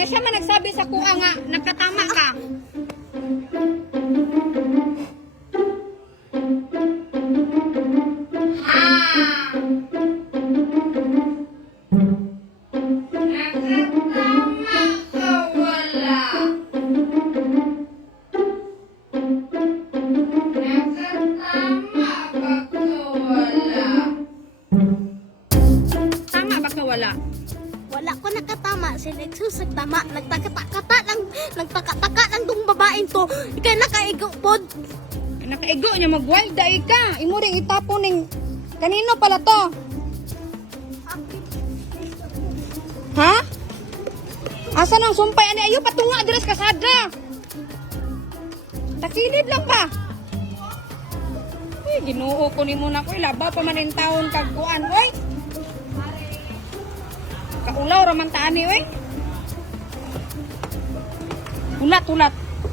nga siya man nagsabi sa kuha nga nagkatama ka. Tama ba ka wala? Wala ko nakatama. Si Lexus nagtama. Nagtaka-taka lang tong babaeng to. Ikay nakaigo pod. Nakaigo niya mag-wild day ka. Imo ring itapon ning kanino pala to? Ha? Asa nang sumpay ani ayo patunga adres kasada. Takilid lang ba? Uy, Ginoo ko nimo na ko labaw pa man ang taon kag kuan oy. Kaulaw ra man ta ani oy. Ulat.